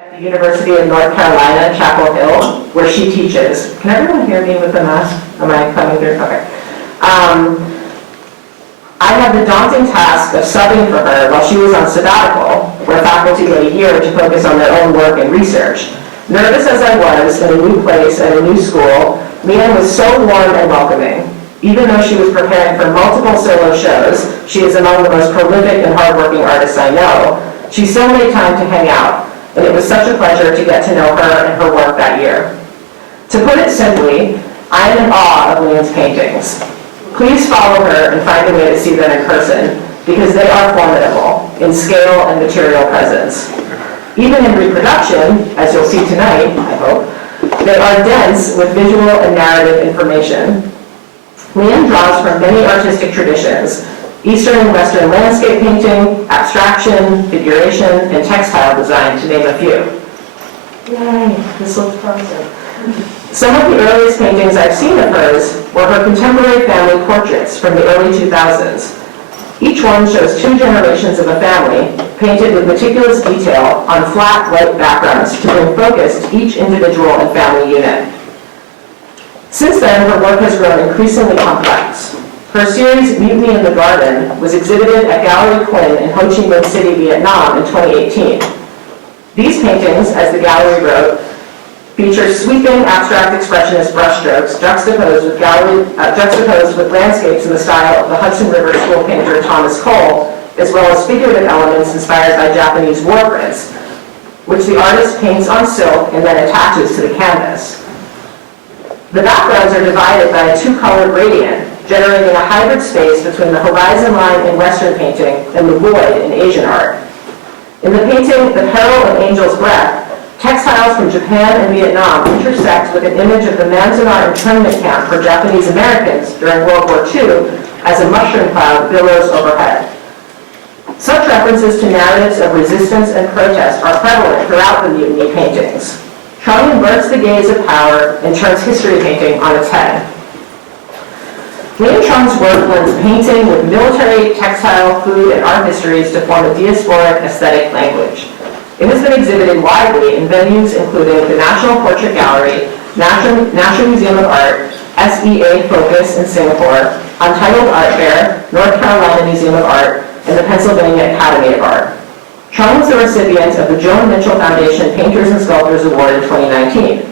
At the University of North Carolina, Chapel Hill, where she teaches. Can everyone hear me with the mask? Am I coming through? Okay. I had the daunting task of subbing for her while she was on sabbatical, where faculty get a year to focus on their own work and research. Nervous as I was in a new place and a new school, Leanne was so warm and welcoming. Even though she was preparing for multiple solo shows, she is among the most prolific and hardworking artists I know, she still made time to hang out, and it was such a pleasure to get to know her and her work that year. To put it simply, I am in awe of Leanne's paintings. Please follow her and find a way to see them in person, because they are formidable in scale and material presence. Even in reproduction, as you'll see tonight, I hope, they are dense with visual and narrative information. Leanne draws from many artistic traditions: Eastern and Western landscape painting, abstraction, figuration, and textile design, to name a few. Yay, this looks promising. Some of the earliest paintings I've seen of hers were her contemporary family portraits from the early 2000s. Each one shows two generations of a family, painted with meticulous detail on flat, white backgrounds to bring focus to each individual and family unit. Since then, her work has grown increasingly complex. Her series, Mutiny in the Garden, was exhibited at Gallery Quinn in Ho Chi Minh City, Vietnam in 2018. These paintings, as the gallery wrote, feature sweeping abstract expressionist brushstrokes juxtaposed with landscapes in the style of the Hudson River school painter Thomas Cole, as well as figurative elements inspired by Japanese war prints, which the artist paints on silk and then attaches to the canvas. The backgrounds are divided by a two-color gradient, generating a hybrid space between the horizon line in Western painting and the void in Asian art. In the painting, The Peril of Angel's Breath, textiles from Japan and Vietnam intersect with an image of the Manzanar internment camp for Japanese Americans during World War II as a mushroom cloud billows overhead. Such references to narratives of resistance and protest are prevalent throughout the mutiny paintings. Chung inverts the gaze of power and turns history painting on its head. Lian Chung's work blends painting with military, textile, food, and art histories to form a diasporic aesthetic language. It has been exhibited widely in venues including the National Portrait Gallery, National Museum of Art, SEA Focus in Singapore, Untitled Art Fair, North Carolina Museum of Art, and the Pennsylvania Academy of Art. Chung was the recipient of the Joan Mitchell Foundation Painters and Sculptors Award in 2019.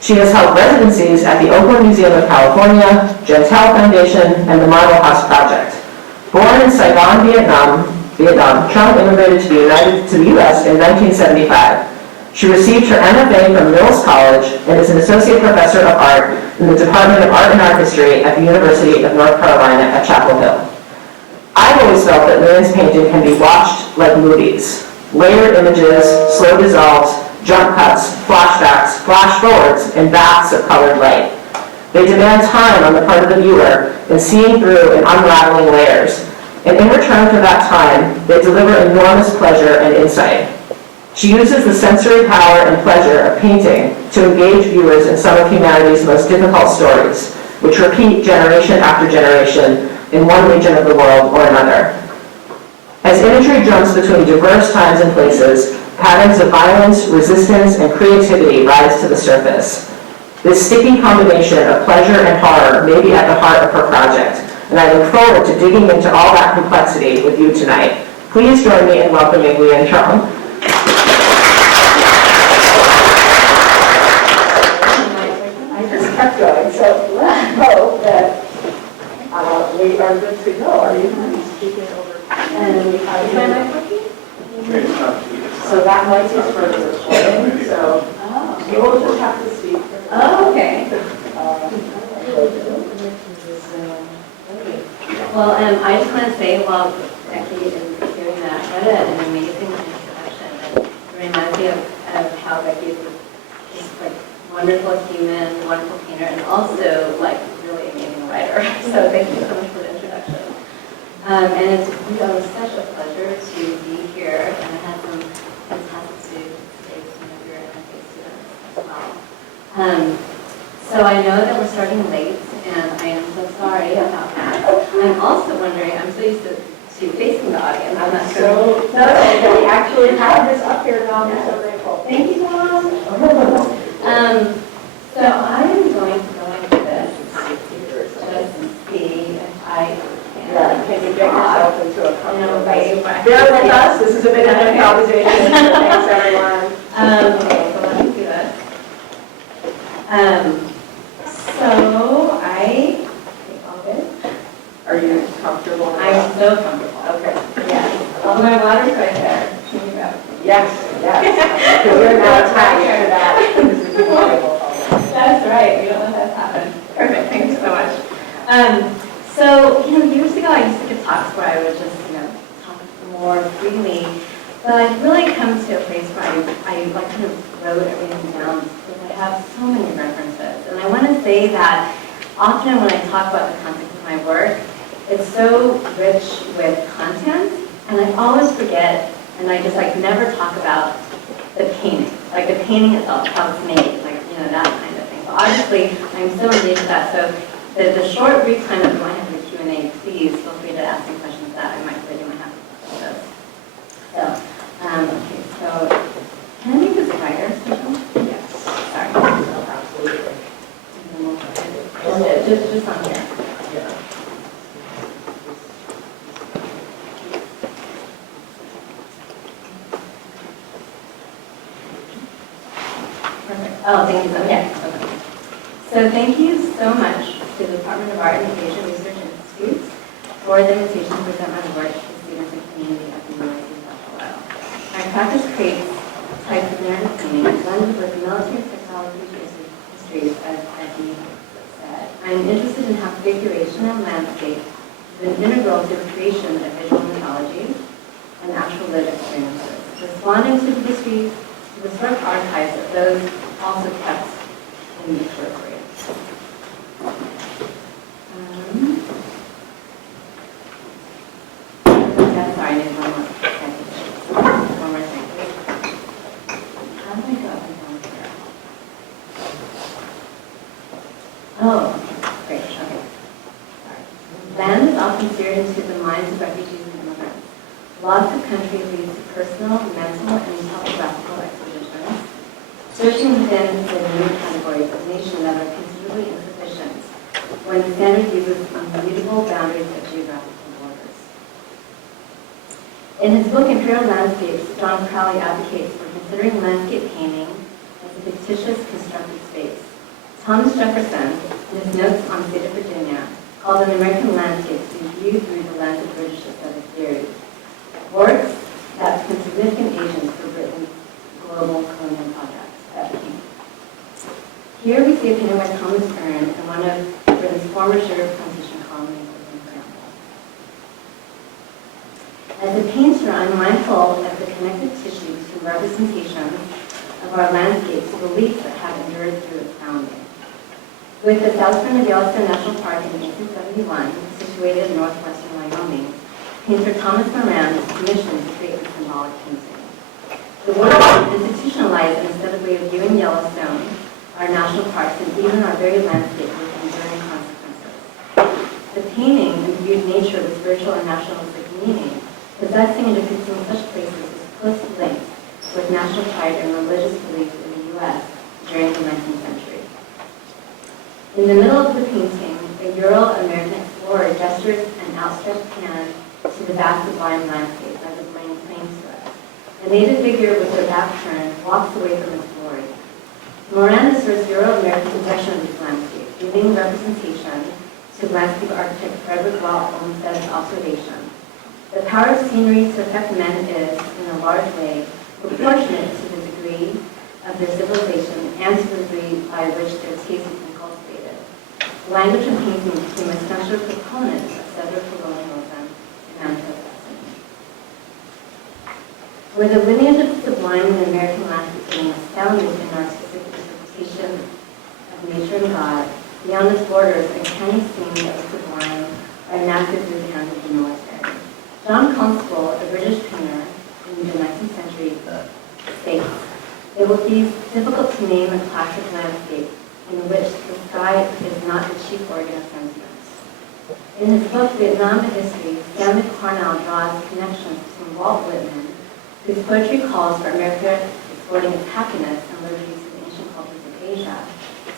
She has held residencies at the Oakland Museum of California, Gentile Foundation, and the Marble House Project. Born in Saigon, Vietnam, Chung immigrated to the U.S. in 1975. She received her MFA from Mills College and is an associate professor of art in the Department of Art and Art History at the University of North Carolina at Chapel Hill. I've always felt that Lian's painting can be watched like movies. Layered images, slow dissolves, jump cuts, flashbacks, flash forwards, and baths of colored light. They demand time on the part of the viewer in seeing through and unraveling layers. And in return for that time, they deliver enormous pleasure and insight. She uses the sensory power and pleasure of painting to engage viewers in some of humanity's most difficult stories, which repeat generation after generation in one region of the world or another. As imagery jumps between diverse times and places, patterns of violence, resistance, and creativity rise to the surface. This sticky combination of pleasure and horror may be at the heart of her project, and I look forward to digging into all that complexity with you tonight. Please join me in welcoming Lian Chung. I just kept going, so let's hope that we are good to go. Are you speaking over? And is my mic working? So that mic is for the recording, so you will just have to speak. Oh, okay. Well, I just want to say, while Becky is hearing that, what an amazing introduction. It reminds me of how Becky is just like wonderful human, wonderful painter, and also like really amazing writer. So thank you so much for the introduction. And it was such a pleasure to be here, and I had some fantastic students today, some of your MFA students as well. So I know that we're starting late, and I am so sorry about that. I'm also wondering, I'm so used to to facing the audience. I'm not sure. So, no, we actually have this up here now, I'm so grateful. Thank you, Mom. So I'm going to go like this, just see if I Yeah, can you get yourself into a can. comfortable Right. place? Bear with us, this is a bit of an improvisation. Thanks, everyone. Okay, so let me do this. So I take all this. Are you comfortable? I'm so comfortable. Okay. Yes. All my water's right there. Can you grab it? Yes, yes. Because we're not attached to that. This is incredible. That's right. We don't let that happen. Perfect. Thank you so much. So, years ago I used to give talks where I would just, talk more freely. But I've really come to a place where I like kind of wrote everything down because I have so many references. And I want to say that often when I talk about the context of my work, it's so rich with content, and I always forget, and I just never talk about the painting, the painting itself, how it's made, that kind of thing. So obviously, I'm so engaged with that. So the short brief time that we might have for Q&A, please feel free to ask me questions that I might really might have to those. So, okay, so can I make this wider? Yes. Sorry. Absolutely. Just on here. Yeah. Perfect. Oh, thank you so much. Yeah. Okay. So thank you so much to the Department of Art and Asian Research Institutes for the invitation to present my work to students and community at the University of Buffalo. My practice creates types of narrative painting blended with military technology histories, as Becky said. I'm interested in how figuration and landscape is integral to the creation of visual mythologies and actual lived experiences, responding to the histories, to the sort of archives that those also kept in the short period. Sorry, I need one more thing. One more thing. How do I go up and down here? Oh, great, okay. Sorry. Land is often seared into the minds of refugees and immigrants. Loss of country leads to personal, mental, and topographical expeditions, searching within the new categories of nation that are considerably insufficient when the standard uses immutable boundaries of geographical borders. In his book, Imperial Landscapes, John Crowley advocates for considering landscape painting as a fictitious constructed space. Thomas Jefferson, in his notes on the state of Virginia, called an American landscape to be viewed through the lens of British aesthetic theory. Works that became significant agents for Britain's global colonial projects that became. Here we see a painting by Thomas Erne in one of Britain's former sugar plantation colonies of Newfoundland. As a painter, I'm mindful of the connective tissue between representations of our landscapes to beliefs that have endured through its founding. With the south rim of Yellowstone National Park in 1871, situated in northwestern Wyoming, painter Thomas Moran was commissioned to create a symbolic painting. The work is institutionalized in a set of way of viewing Yellowstone, our national parks, and even our very landscape with enduring consequences. The painting imbued nature with spiritual and nationalistic meaning, possessing and depicting such places is closely linked with national pride and religious belief in the U.S. during the 19th century. In the middle of the painting, a Euro-American explorer gestures an outstretched hand to the vast sublime landscape as it claims to us. A native figure with their back turned walks away from its glory. Moran asserts Euro-American possession of this landscape, giving representation to landscape architect Frederick Law Olmsted's observation. The power of scenery to affect men is, in a large way, proportionate to the degree of their civilization and to the degree by which their taste has been cultivated. Language and painting became essential proponents of settler colonialism and manifest destiny. Where the lineage of the sublime in the American landscape being astounded in artistic interpretation of nature and God, beyond its borders, a canny scene of the sublime are enacted through the hands of the military. John Constable, a British painter in the 19th century, states, "It would be difficult to name a classic landscape in which the sky is not the chief organ of sentiments. In his book, Vietnam: A History, Stanley Cornell draws connections between Walt Whitman, whose poetry calls for America exploiting its happiness and liberties in the ancient cultures of Asia,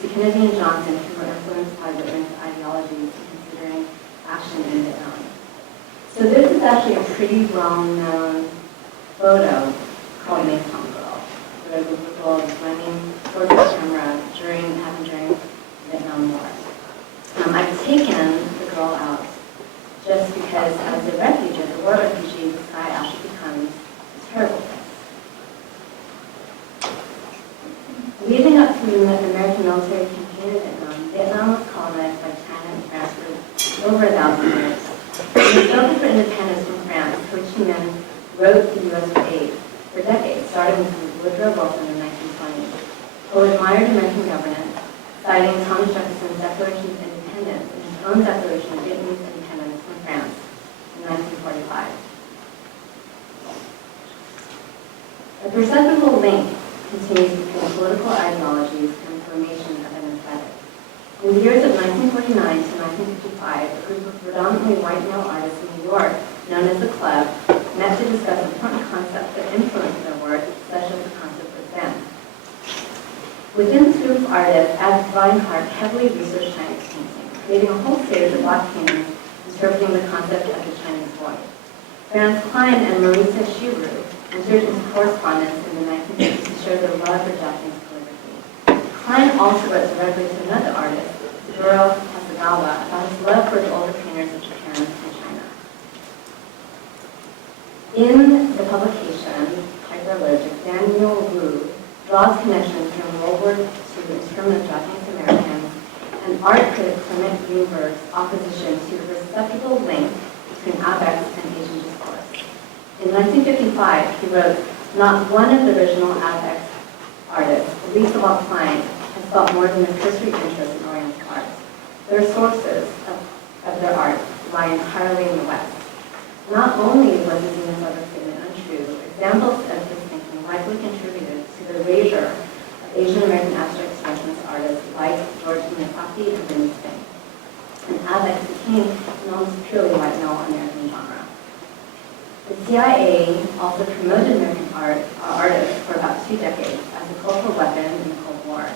to Kennedy and Johnson, who were influenced by Whitman's ideologies in considering action in Vietnam. So this is actually a pretty well-known photo called Mekong Girl, where the girl is running towards the camera during the Vietnam War. I've taken the girl out just because as a refugee, as a war refugee, the sky actually becomes a terrible place. Leading up to the American military campaign in Vietnam, Vietnam was colonized by China and France for over 1,000 years. In the struggle for independence from France, Ho Chi Minh wrote the U.S. for aid for decades, starting with Woodrow Wilson in the 1920s, who admired American governance, citing Thomas Jefferson's Declaration of Independence and his own Declaration of Vietnamese Independence from France in 1945. A perceptible link continues between political ideologies and the formation of an aesthetic. In the years of 1949 to 1955, a group of predominantly white male artists in New York, known as the Club, met to discuss important concepts that influenced their work, such as the concept of Zen. Within this group of artists, Ad Reinhardt heavily researched Chinese painting, creating a whole series of block paintings interpreting the concept of the Chinese void. Franz Klein and Marisa Shiru entered into correspondence in the 1950s to show their love for Japanese calligraphy. Klein also wrote directly to another artist, Jiro Hasegawa, about his love for the older painters of Japan and China. In the publication, Hyperallergic, Daniel Wu draws connections from World War II in terms of Japanese Americans and art critic Clement Greenberg's opposition to the perceptible link between ABEX and Asian discourse. In 1955, he wrote, "Not one of the original ABEX artists, least of all Klein, has felt more than a cursory interest in Oriental art. Their sources of their art lie entirely in the West." Not only was his xenophobic statement untrue, examples of his thinking likely contributed to the erasure of Asian American abstract expressionist artists like George Miyazaki and Vinny Singh. And ABEX became an almost purely white male American genre. The CIA also promoted American artists for about 2 decades as a cultural weapon in the Cold War,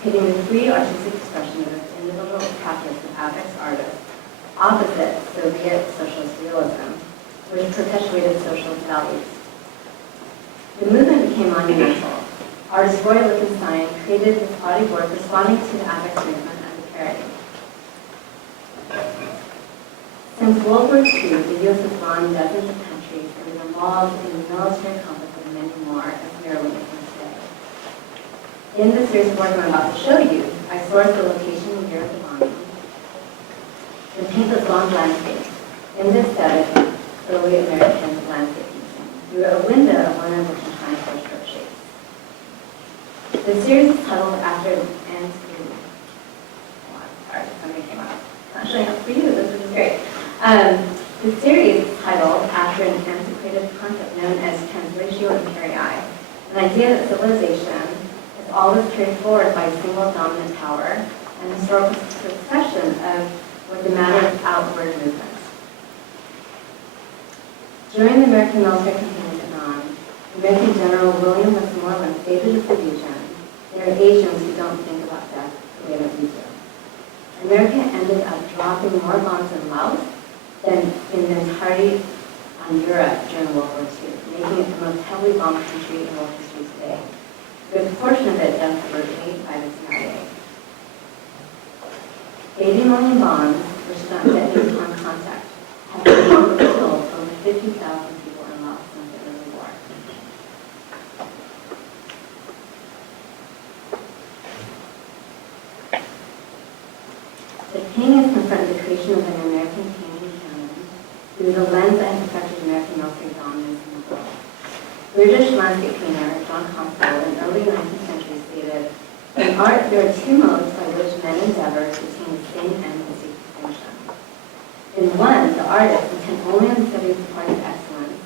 pitting the free artistic expression of its individual practice of ABEX artists opposite Soviet socialist realism, which perpetuated socialist values. The movement became monumental. Artist Roy Lichtenstein created this body work responding to the ABEX movement as a parody. Since World War II, the U.S. has gone dozens of countries and is involved in the military conflict with many more, as we are witnessing today. In the series of work I'm about to show you, I sourced the location and year of the bombing and paint this long landscape in this set of early American landscape painting through a window, one of which I'm trying to show shapes. The series is titled After an Sorry, something came up. Not showing up for you, this is great. The series is titled after an antiquated concept known as translatio imperii, an idea that civilization is always carried forward by a single dominant power, and historical succession of what the matter of outward movement. During the American military campaign in Vietnam, American General William Westmoreland stated his delusion, there are Asians who don't think about death the way that we do. America ended up dropping more bombs in Laos than in the entirety on Europe during World War II, making it the most heavily bombed country in world history today. A good portion of it done covertly by the CIA. 80 million bombs, which not detonated on contact, have killed over 50,000 people in Laos since the end of the war. The paintings confront the creation of an American painting canon through the lens that has affected American military dominance in the world. British landscape painter John Constable in the early 19th century stated, "In art, there are 2 modes by which men endeavor to attain the same end and seek distinction. In one, the artist, intent only on the study of the part of excellence,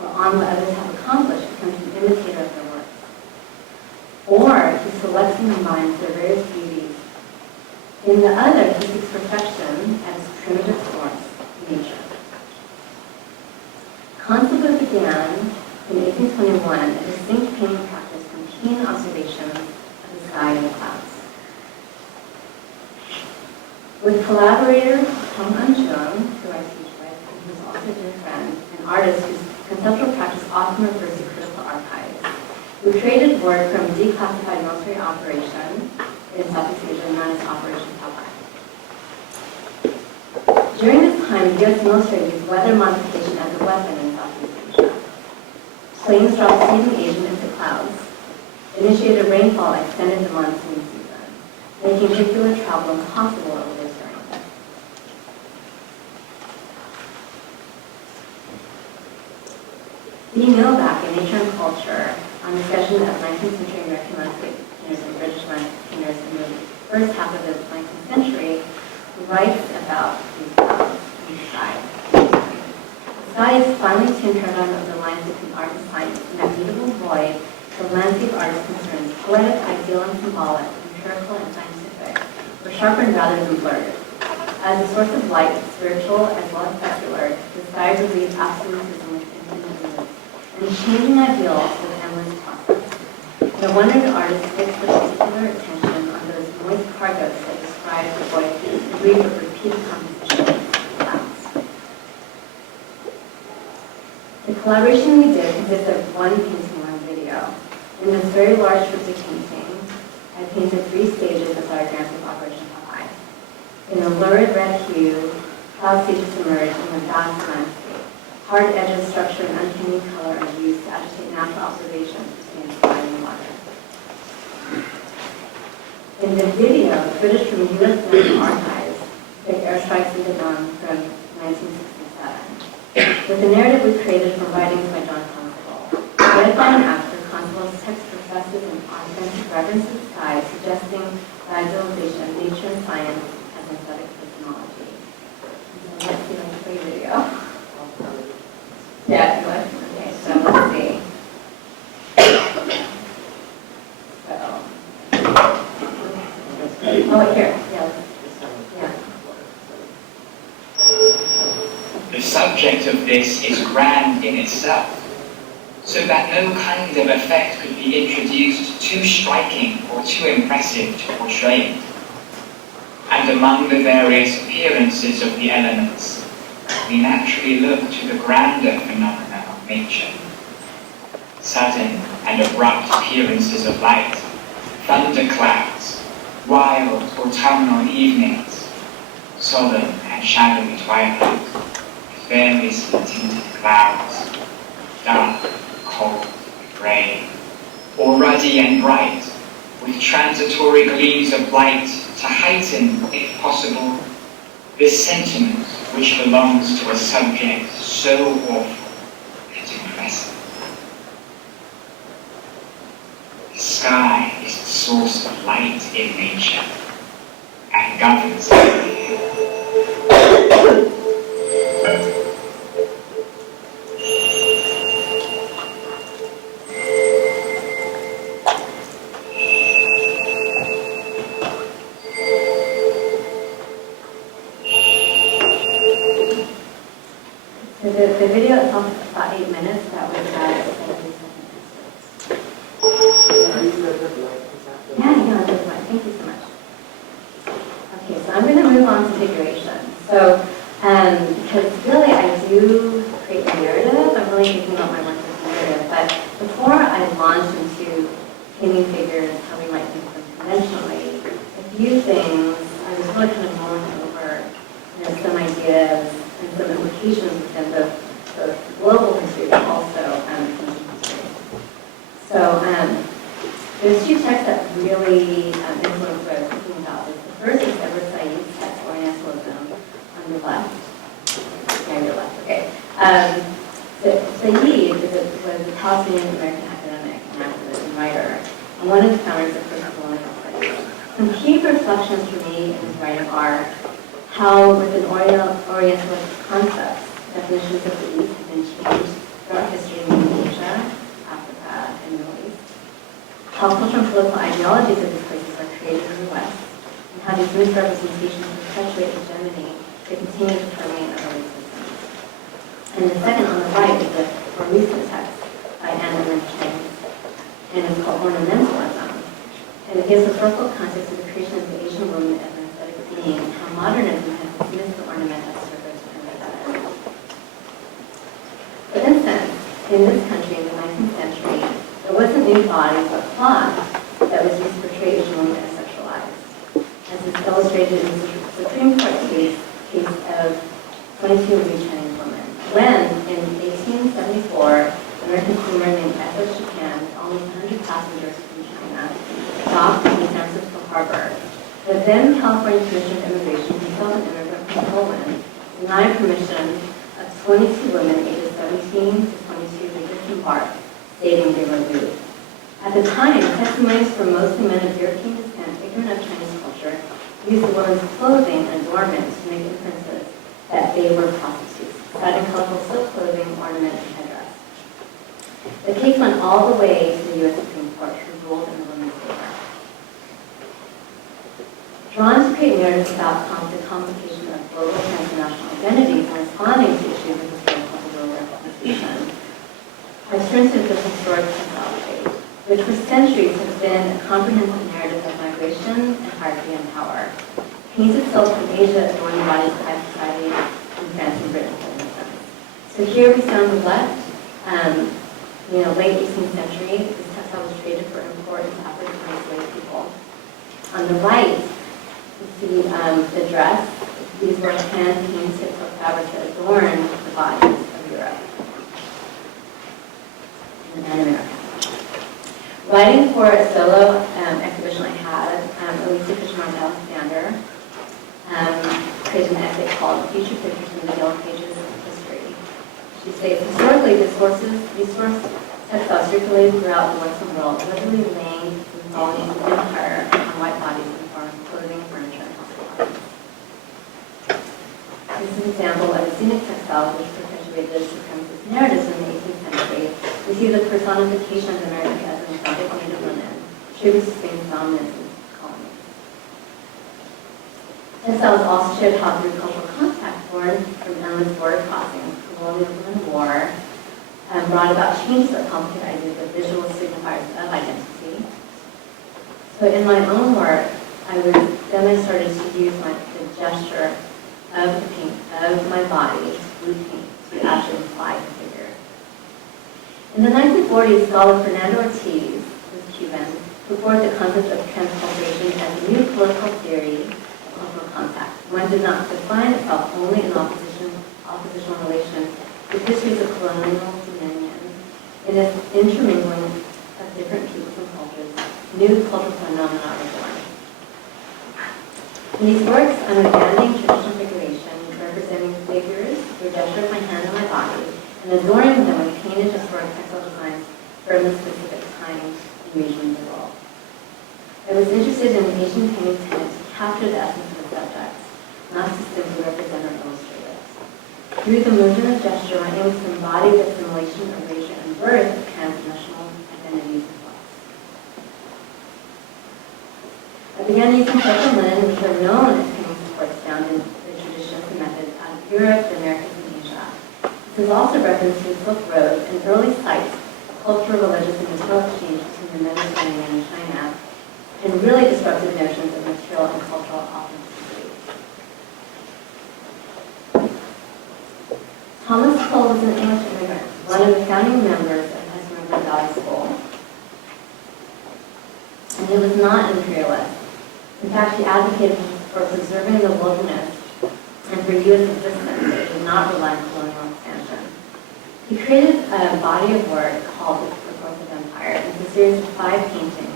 or on what others have accomplished, becomes an imitator of their works. Or he selects and combines their various beauties. In the other, he seeks perfection as primitive forms in nature. Constable began in 1821 a distinct painting practice from keen observations of the sky and the clouds. With collaborator Hong An-chung, who I teach with, and who is also a dear friend, an artist whose conceptual practice often refers to critical archives, we created work from declassified military operation in Southeast Asia known as Operation Popeye. During this time, the U.S. military used weather modification as a weapon in Southeast Asia. Planes dropped seeding agent into clouds, initiated rainfall, and extended the monsoon season, making vehicular travel impossible over this terrain. Lee Millback in Nature and Culture, on discussion of 19th century American landscape painters and British landscape painters in the first half of the 19th century, writes about these clouds in the sky. The sky is finely tuned paradigm of the lines between art and science, in that beautiful void the landscape artist concerns, poetic, ideal, and symbolic, empirical, and scientific, were sharpened rather than blurred. As a source of light, spiritual as well as secular, the sky relieves absolutism with infinite moods, and changing ideals with endless process. No wonder the artist fixed particular attention on those moist cargoes that describe the void degree of repeated composition of clouds. The collaboration we did consists of one painting, one video. In this very large triptych painting, I painted 3 stages of diagrams of Operation Popeye. In a lurid red hue, cloud stages emerge in a vast landscape. Hard edges, structure, and uncanny color are used to agitate natural observations between sky and water. In the video, footage from U.S. National Archives, the airstrikes in Vietnam from 1967, with the narrative we created from writings by John Constable. Read by an actor, Constable's text professes an authentic reverence of the sky, suggesting the idealization of nature and science as aesthetic epistemology. So let's see if I can play video. Yeah, you want? Okay, so let's see. Oh, wait, here. Yeah. The subject of this is grand in itself, so that no kind of effect could be introduced too striking or too impressive to portray it. And among the various appearances of the elements, we naturally look to the grander phenomena of nature. Sudden and abrupt appearances of light, thunderclouds, wild autumnal evenings, solemn and shadowy twilight, with variously tinted clouds, dark, cold, grey, or ruddy and bright, with transitory gleams of light to heighten, if possible, this sentiment which belongs to a subject so awful and impressive. The sky is the source of light in nature and governs everything. So the video itself is about 8 minutes. That was 70 seconds. Yeah, that's fine. Thank you so much. Okay, so I'm going to move on to figuration. So, because really I do create a narrative, I'm really thinking about my work as a narrative, but before I launch into painting figures, how we might think of them conventionally, a few things, I was really kind of mulling over, some ideas and some implications within the global history, but also Asian history. So there's 2 texts that really influence what I was thinking about. The first is Edward Said's text, Orientalism, on the left. Yeah, your left, okay. Said was a Palestinian American academic and activist and writer, and one of the founders of post-colonial studies. Some key reflections for me in his writing are how, within Orientalist concepts, definitions of the East have been changed throughout history in Asia, Africa, and the Middle East. How cultural and political ideologies of these places are created in the West, and how these misrepresentations perpetuate hegemony to continue to permeate our belief systems. And the second on the right is a more recent text by Anna Lynch, and it's called Ornamentalism. And it gives historical context to the creation of the Asian woman as an aesthetic being, and how modernism has dismissed the ornament as surface and aesthetic. For instance, in this country in the 19th century, there wasn't new body but cloth that was used to portray Asian women as sexualized, as is illustrated in the Supreme Court case of 22 Chinese women. When, in 1874, American steamer named SS Japan, with almost 100 passengers from China, docked in San Francisco Harbor, the then California Commission of Immigration himself an immigrant from Poland, denied permission of 22 women ages 17 to 22 to disembark, stating they were nude. At the time, testimonies from mostly men of European descent, ignorant of Chinese culture, used the women's clothing and adornments to make inferences that they were prostitutes, citing colorful silk clothing, ornament, and headdress. The case went all the way to the U.S. Supreme Court, who ruled in the women's favor. Drawn to create narratives about the complication of global transnational identities and responding to issues of historical and global representation, I turned to the historic technology, which for centuries has been a comprehensive narrative of migration and hierarchy and power. Paints itself from Asia adorning the bodies of high society in France and Britain, for instance. So here we see on the left, late 18th century, this textile was traded for import into Africa from enslaved people. On the right, you see the dress. These were hand-painted silk fabrics that adorned the bodies of Europe and America. Writing for a solo exhibition I had, Elisa Fisher-Alexander created an essay called Future Pictures from the Yellow Pages of History. She states, historically, these source textiles circulated throughout the Western world, literally laying the mythologies of empire on white bodies in the form of clothing, furniture, and household items. This is an example of a scenic textile which perpetuated supremacist narratives in the 18th century. We see the personification of America as an exotic native woman, tributes to Spain's dominance in the colonies. Textiles also showed how through cultural contact born from endless border crossings, colonialism and war, brought about changes that complicate ideas of visual signifiers of identity. So in my own work, then I started to use the gesture of the paint of my body, blue paint, to actually imply the figure. In the 1940s, scholar Fernando Ortiz, who's Cuban, put forth the concept of transculturation as a new political theory of cultural contact. One did not define itself only in oppositional relation to histories of colonial dominion. In its intermingling of different peoples and cultures, new cultural phenomena are born. In these works, I'm abandoning traditional figuration, representing figures through gesture of my hand and my body, and adorning them with painted historic textile designs from a specific time and region of the world. I was interested in Asian painting tenets to capture the essence of the subjects, not to simply represent or illustrate it. Through the movement of gesture, my aim was to embody the assimilation, erasure, and birth of transnational identities and thoughts. I began using silk and linen, which are known as painting supports found in the traditions and methods out of Europe, the Americas, and Asia. This is also referenced to Silk Road, an early site of cultural, religious, and material exchange between the Mediterranean and China, and really disrupted notions of material and cultural authenticity. Thomas Cole was an English immigrant, one of the founding members of Hudson River Valley School. And he was not an imperialist. In fact, he advocated for preserving the wilderness and for U.S. existence that did not rely on colonial expansion. He created a body of work called The Growth of Empire. It's a series of 5 paintings.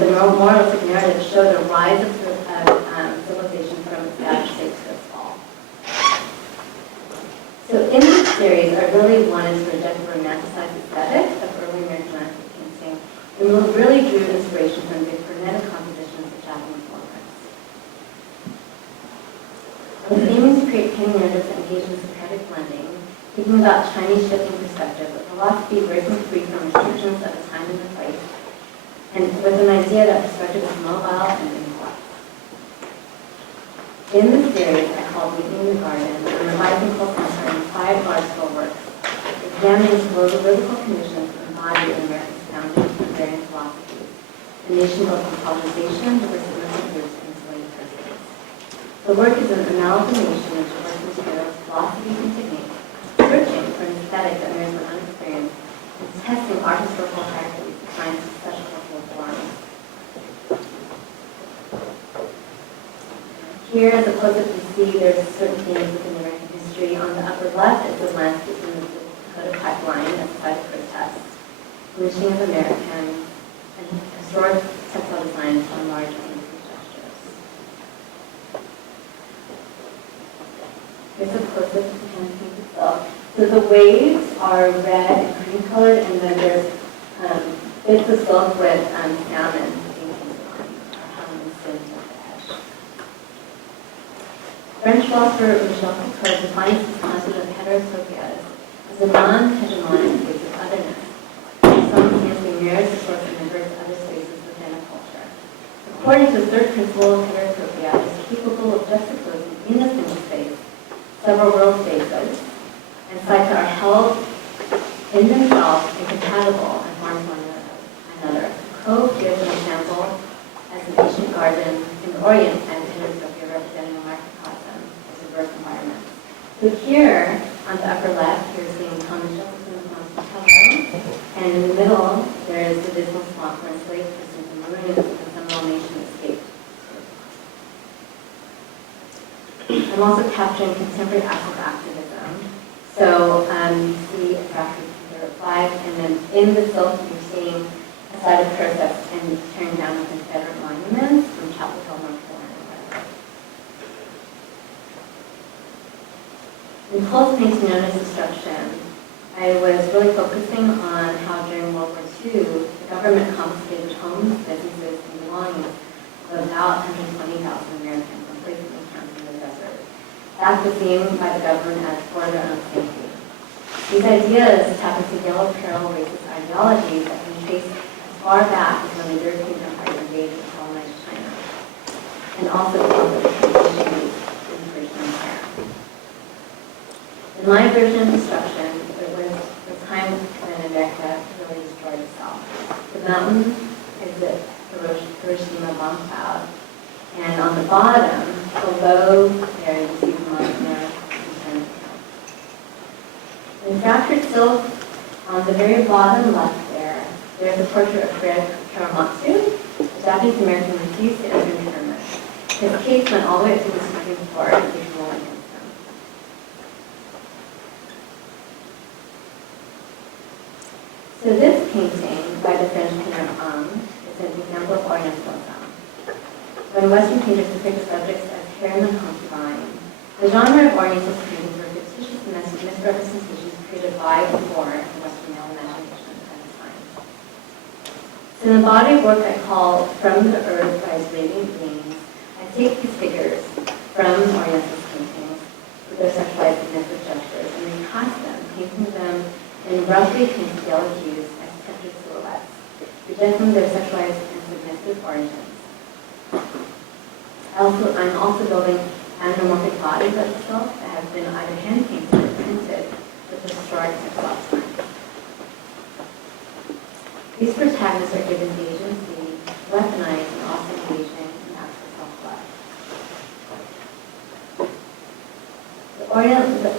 The moralistic narrative showed the rise of civilization from its established state to its fall. So in this series, I really wanted to reject the romanticized aesthetic of early American landscape painting, and really drew inspiration from the frenetic compositions of Japanese monuments. I was aiming to create painting narratives that engage in Socratic blending, thinking about Chinese shifting perspective, a philosophy breaking free from restrictions of a time and a place, and with an idea that perspective is mobile and in flux. In this the Garden, and revising culture in 5 large-scale works, examining political conditions embodied in America's founding agrarian philosophies, the nation built on colonization, diversity of groups, and enslaved persons. The work is an amalgamation of diverse materials, philosophies, and techniques, searching for an aesthetic that mirrors what unexperienced, and testing art historical hierarchies to find such cultural forms. Here, as a close-up, you see there's certain themes within American history. On the upper left is the landscape in the Dakota pipeline as a site of protest, lynching of Americans, and historic textile designs on large industry gestures. Here's a close-up of the campaign itself. So the waves are red and cream colored, and then there's bits of silk with salmon paintings on, or helmets and at the edge. French philosopher Michel Foucault defines this concept of heterotopias as a non-hegemonic space of otherness, which simultaneously mirrors the source and members of other spaces within a culture. According to the third principle of heterotopia, it is capable of juxtaposing in a single space several world spaces and sites that are held in themselves and compatible and harm one another. Foucault gives an example as an ancient garden in the Orient and heterotopia representing a microcosm as a birth environment. So here, on the upper left, you're seeing Thomas Jefferson's Monticello, and in the middle, there is the dismal swamp where enslaved persons and ruins of the Seminole Nation escaped. I'm also capturing contemporary acts of activism. So you see a graphic figure of 5, and then in the silk, you're seeing a side of protests and tearing down of Confederate monuments from Chapel Hill, North Carolina. In Cole's painting known as Destruction, I was really focusing on how during World War II, the government confiscated homes, businesses, and belongings of about 120,000 Americans and placed them in camps in the desert. That's was seen by the government as for their own safety. These ideas tap into yellow peril racist ideologies that can trace as far back as when the European Empire invaded and colonized China, and also the transition in the British Empire. In my version of Destruction, it was the time when America really destroyed itself. The mountain is the Hiroshima bomb cloud, and on the bottom, below there, you see the Montana. In Fractured Silk, on the very bottom left there's a portrait of Fred Karamatsu, a Japanese American who refused to enter internment. His case went all the way up to the Supreme Court, which ruled against him. So this painting by the French painter is an example of Orientalism. When Western painters depict subjects as harem and concubine, the genre of Orientalist paintings were fictitious misrepresentations created by and for the Western male imagination at the time. So in the body of work I call From the Earth by His Radiant Wings, I take these figures from Orientalist paintings with their sexualized submissive gestures and recast them, painting them in roughly painted yellow hues as textured silhouettes, presenting their sexualized and submissive origins. I'm also building anthropomorphic bodies of silk that have been either hand-painted or printed with historic sexual signs. These protagonists are given agency, weaponized, and also engaging in acts of self-love.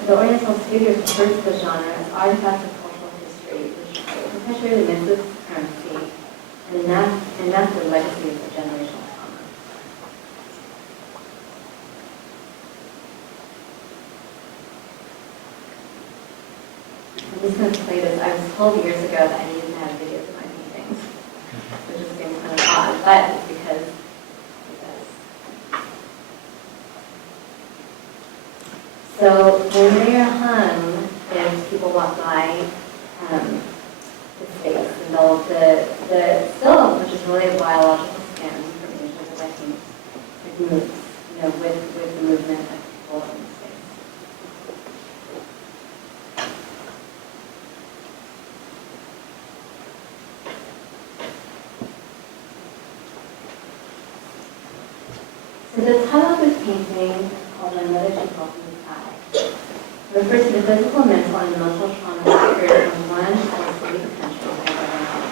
The Orientalist figures refer to the genre as artifacts of cultural history, which perpetuate the myths of supremacy, and that's the legacy of generational trauma. I'm just going to play this. I was told years ago that I needed to have videos of my paintings, which just seems kind of odd, but it's because it does. So when they are hung, and people walk by the space, and the silk, which is really a biological skin from Asia, because I think it moves, with the movement of people in space. So the title of this painting is called My Mother She Called Me refers to the physical, mental, and emotional trauma that occurs when one has fully potential by growing up,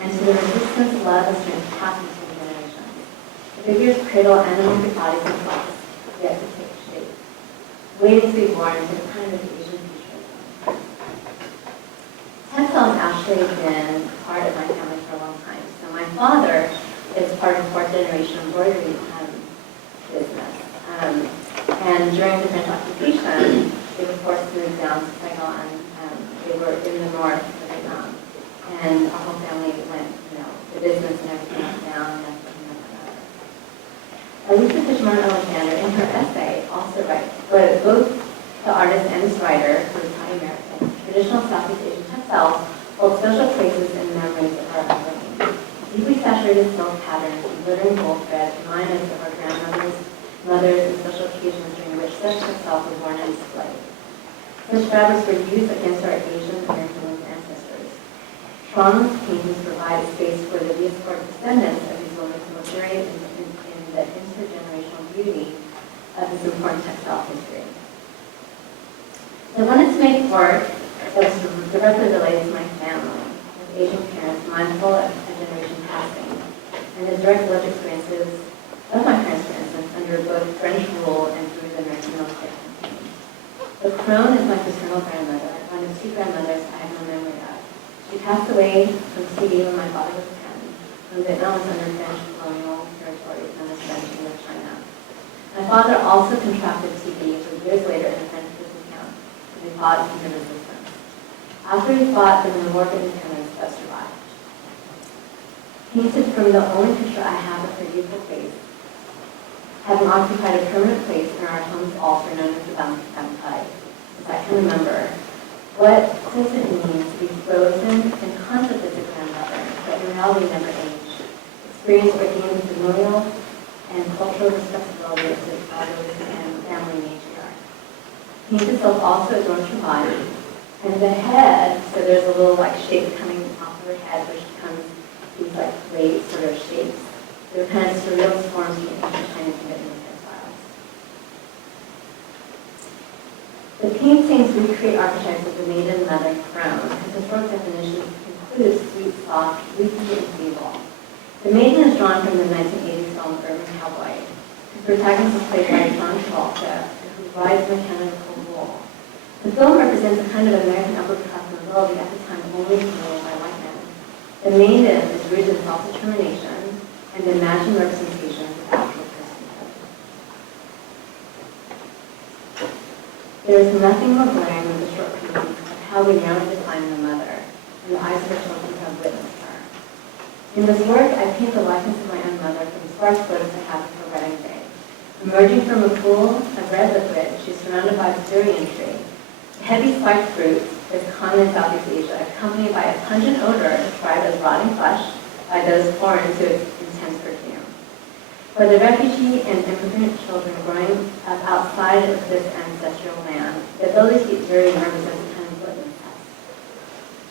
and to the resistance, love, and strength passed between generations. The figures cradle animalistic bodies and thoughts, yet to take shape, waiting to be born into the kind of Asian futurism. Textile has actually been part of my family for a long time. So my father is part of fourth generation embroidery business. And during the French occupation, they were forced to move down to Saigon. They were in the north of Vietnam. And our whole family went, the business and everything went down, and everything went another. Elisa Fishman Alexander, in her essay, also writes, but both the artist and this writer, who is Thai American, traditional Southeast Asian textiles hold special places in memories of our upbringing. Deeply saturated silk patterns and glittering gold thread remind us of our grandmothers, mothers, and special occasions during which such textiles were worn and displayed. Such fabrics were used against our Asian American ancestors. Truong's paintings provide a space for the diasporic descendants of these women to luxuriate in the intergenerational beauty of this important textile history. So I wanted to make work that was directly related to my family, with Asian parents mindful of a generation passing, and the direct lived experiences of my parents, for instance, under both French rule and through the American military campaign. The crone is my paternal grandmother, one of two grandmothers I have no memory of. She passed away from TB when my father was 10, when Vietnam was under French colonial territories known as French Indochina. My father also contracted TB for years later in a French prison camp, and he fought in the resistance. After he fought in the War of Independence, but survived. Painted from the only picture I have of her youthful face, having occupied a permanent place in our home's altar known as the Bangkai, as I can remember, what does it mean to be frozen and concept as a grandmother, but in reality never aged, experience or gain familial and cultural respectability as a father's and family matriarch. Paint itself also adorns her body, and the head, so there's a little shape coming off of her head, which becomes these plate sort of shapes. They're kind of surreal forms from ancient Chinese and Vietnamese textiles. The paintings recreate archetypes of the maiden, mother, crone, whose historic definitions include sweet, soft, leafy, and feeble. The maiden is drawn from the 1980s film Urban Cowboy, whose protagonist is played by John Travolta, and who rides mechanical bull. The film represents a kind of American upper-class nobility at the time only controlled by white men. The maiden is rooted in self-determination and imagined representations of actual personhood. There is nothing more glaring than the short painting of how we narrowly define the mother in the eyes of her children who have witnessed her. In this work, I paint the likeness of my own mother from the sparse photos I have of her wedding day. Emerging from a pool of red liquid, she is surrounded by a durian tree. The heavy spiked fruit is common in Southeast Asia, accompanied by a pungent odor described as rotting flesh by those foreign to its intense perfume. For the refugee and immigrant children growing up outside of this ancestral land, the ability to eat durian represents a kind of litmus test.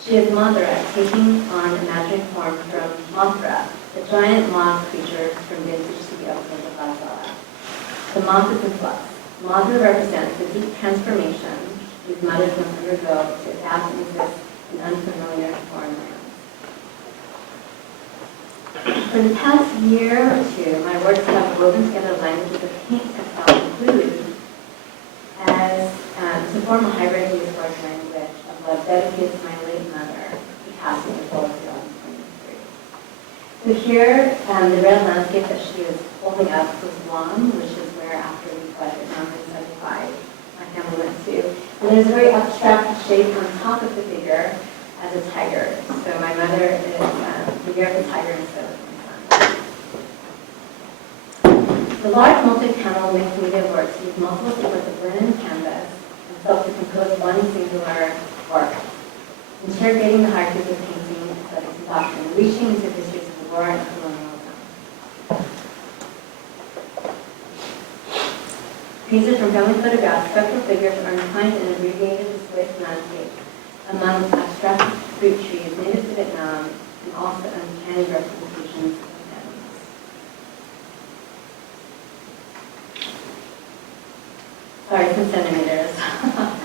She is Madhura, taking on imaginary form from Mothra, the giant moth creature from vintage TV episodes of Godzilla. The moth is in flux. Madhura represents the deep transformation these mothers must undergo to adapt and exist in unfamiliar foreign lands. For the past year or two, my works have woven together languages of paint, textile, and food as to form a hybrid diasporic language of love dedicated to my late mother, who passed in the fall of 2023. So here, the red landscape that she was holding up was Guam, which is where after we fled Vietnam in 1975, my family went to. And there's a very abstract shape on top of the figure as a tiger. So my mother is the year of the tiger instead of my son. The large multi-panel mixed media works use multiple sequences of linen canvas and silk to compose one singular work, interrogating the hierarchies of painting, aesthetics, and doctrine, reaching into the histories of war and colonialism. Pieces from family photographs, spectral figures are entwined in an abbreviated displaced landscape among abstract fruit trees native to Vietnam and also uncanny representations of animals. Sorry, some centimeters.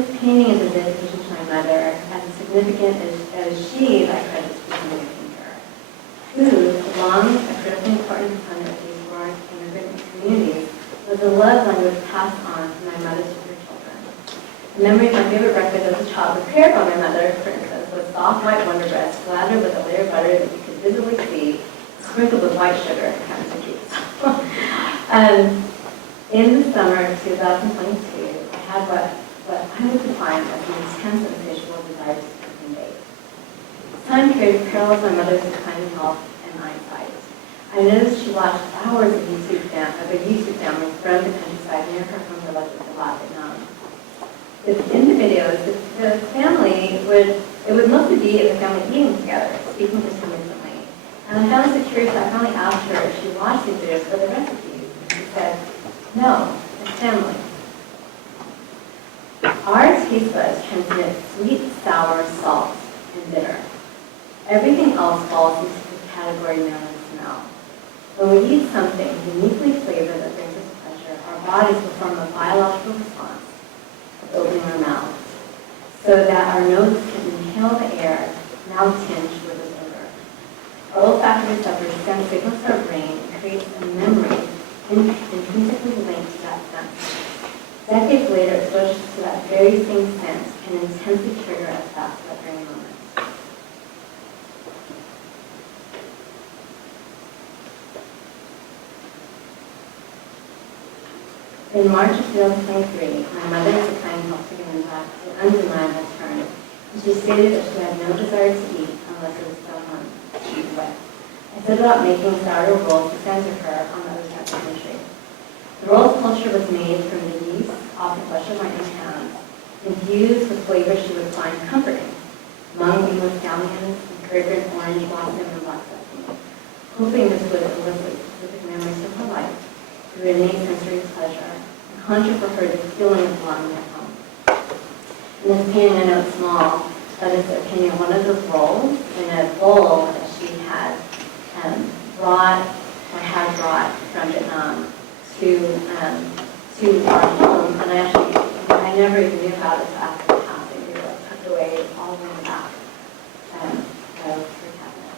This painting is a dedication to my mother, as significant as she, by credit, to becoming a painter. Food, along a critically important component of these growing immigrant communities, was a love language passed on from my mother to her children. A memory of my favorite breakfast as a child prepared by my mother, for instance, was soft white Wonder Bread slathered with a layer of butter that you could visibly see, sprinkled with white sugar and kinds of juice. In the summer of 2022, I had what I would define as an intense and insatiable desire to cooking bake. This time period parallels my mother's declining health and eyesight. I noticed she watched hours of a YouTube family from the countryside near her home village of Vietnam. In the videos, the family would mostly be the family eating together, speaking intermittently. And I found this curious. I finally asked her if she watched these videos for the recipes. And she said, no, it's family. Our taste buds transmit sweet, sour, salt, and bitter. Everything else falls into the category known as smell. When we eat something uniquely flavored that brings us pleasure, our bodies perform a biological response of opening our mouths so that our noses can inhale the air now tinged with this odor. Our olfactory receptors send signals to our brain and creates a memory intrinsically linked to that sense. Decades later, exposure to that very same sense can intensely trigger us back to that very moment. In March of 2023, my mother's declining health began an undeniable turn, and she stated that she had no desire to eat unless it was someone she was with. I set about making sourdough rolls to send to her on the other side of the country. The roll's culture was made from the yeast, often flesh of my own hands, infused with flavors she would find comforting, mung bean with scallions, and fragrant orange blossom and black sesame, hoping this would elicit specific memories from her life through innate sensory pleasure, and conjure for her the feeling of belonging at home. In this painting, I know it's small, but it's a painting of one of those rolls in a bowl that she had brought from Vietnam to our home, and I never even knew how to after the passing. They were tucked away all the way in the back of her cabinet.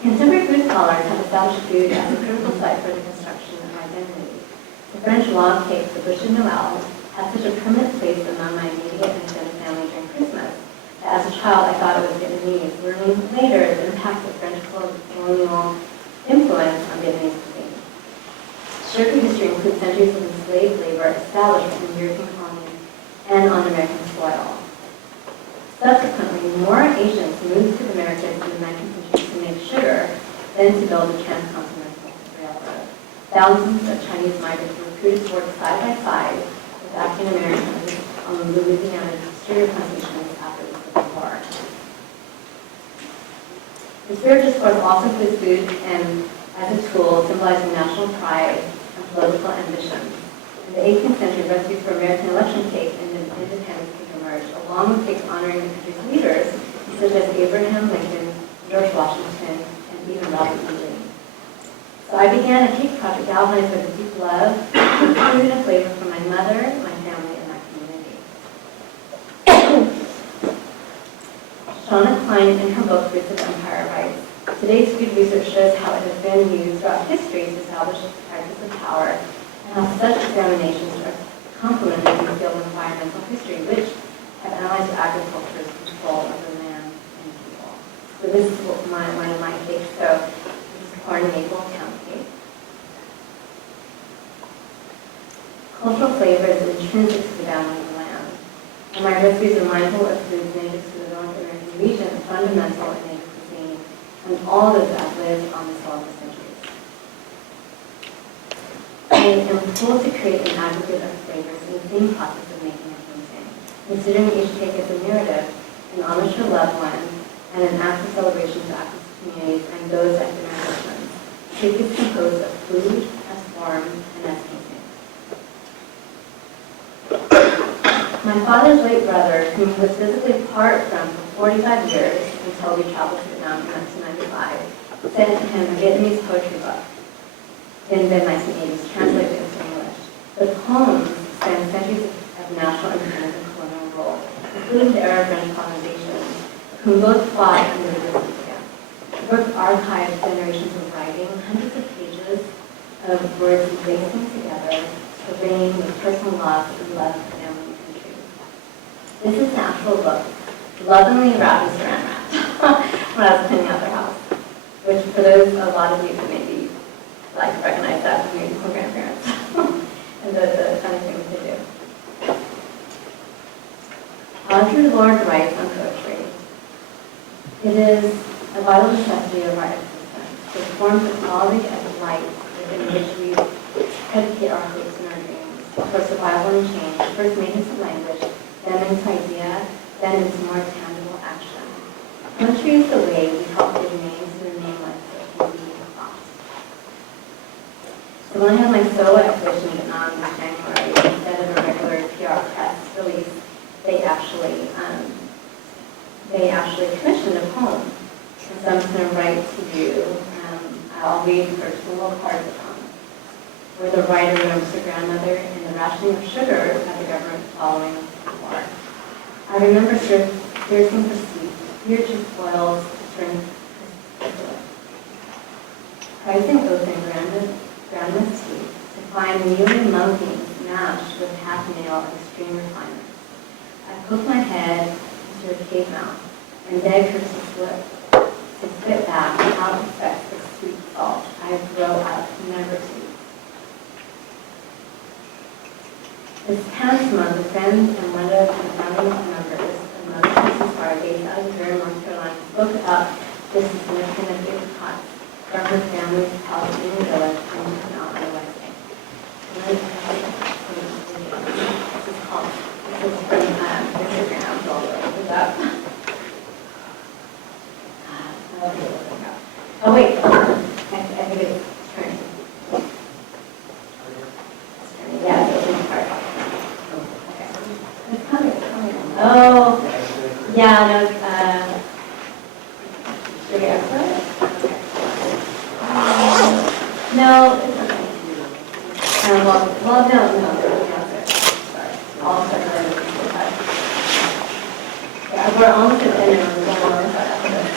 Contemporary food scholars have established food as a critical site for the construction of identity. The French log cake, the bûche de Noël, had such a permanent place among my immediate and extended family during Christmas that as a child I thought it was Vietnamese, learning later the impact of French colonial influence on Vietnamese cuisine. Sugar history includes centuries of enslaved labor established in European colonies and on American soil. Subsequently, more Asians moved to the Americas in the 19th century to make sugar than to build a transcontinental railroad. Thousands of Chinese migrants were recruited to work side by side with African Americans on Louisiana's sugar plantations after the Civil War. The spirit discourse also includes food and as a tool symbolizing national pride and political ambition. In the 18th century, recipes for American election cake and independence cake emerged, along with cakes honoring the country's leaders, such as Abraham Lincoln, George Washington, and even Robert E. Lee. So I began a cake project galvanized by the deep love for food and flavor from my mother, my family, and my community. Shauna Klein, in her book, Roots of Empire, writes, today's food research shows how it has been used throughout history to establish the practice of power, and how such examinations are complemented in the field of environmental history, which have analyzed agriculture's control of the land and people. So this is one of my cakes. So this is corn maple pound cake. Cultural flavor is intrinsic to the boundary of the land, and my recipes are mindful of foods native to the North American region, fundamental in native cuisine, and all those that have lived on the soil for centuries. I am pulled to create an aggregate of flavors in the same process of making a painting, considering each cake as a narrative, an homage to loved ones, and an act of celebration to active communities and those at their traditions. Cake is composed of food as form and as painting. My father's late brother, whom was physically apart from for 45 years until we traveled to Vietnam in 1995, sent him a Vietnamese poetry book in the 1980s, translated into English. The poems span centuries of national independence and colonial rule, including the era of French colonization, whom both fought and resisted against. The book archives generations of writing, hundreds of pages of words lacing together, surveying with personal love and love of family and country. This is an actual book, lovingly wrapped in saran wrap when I was cleaning out their house, which for those, a lot of you who maybe like recognize that from maybe some grandparents and the kind of things they do. Audre Lorde writes on poetry. It is a vital necessity of our existence. It forms the quality of light within which we predicate our hopes and our dreams. For survival and change, first made into language, then into idea, then into more tangible action. Poetry is the way we help give names to the nameless that can be lost. So when I had my solo exhibition in Vietnam in January, instead of a regular PR press release, they actually commissioned a poem. And so I'm just going to write to you. I'll read first a little part of the poem, where the writer remembers her grandmother and the rationing of sugar by the government following the war. I remember thirsting for sweet, fear to spoil, strength to joy. Pricing open grandma's teeth to find mealy munkings mashed with half nail and extreme refinement. I poked my head into her cave mouth and begged her to spit back without respect for sweet salt I grow up never to eat. This past month, a friend and one of the family members of Mother Christmas Bar based out of Durham, North Carolina, spoke about this significant of big pots from her family's Palestinian village in Canal on the West Bank. This is called, this is from Instagram, so I'll look it up. Oh wait, I think it's turning. Yeah, it's opening part. Okay. It's coming. Oh, yeah, no, should we answer it? No, it's okay. Well, no, sorry. I'll start over. Yeah, we're almost at the end of the one more part after this.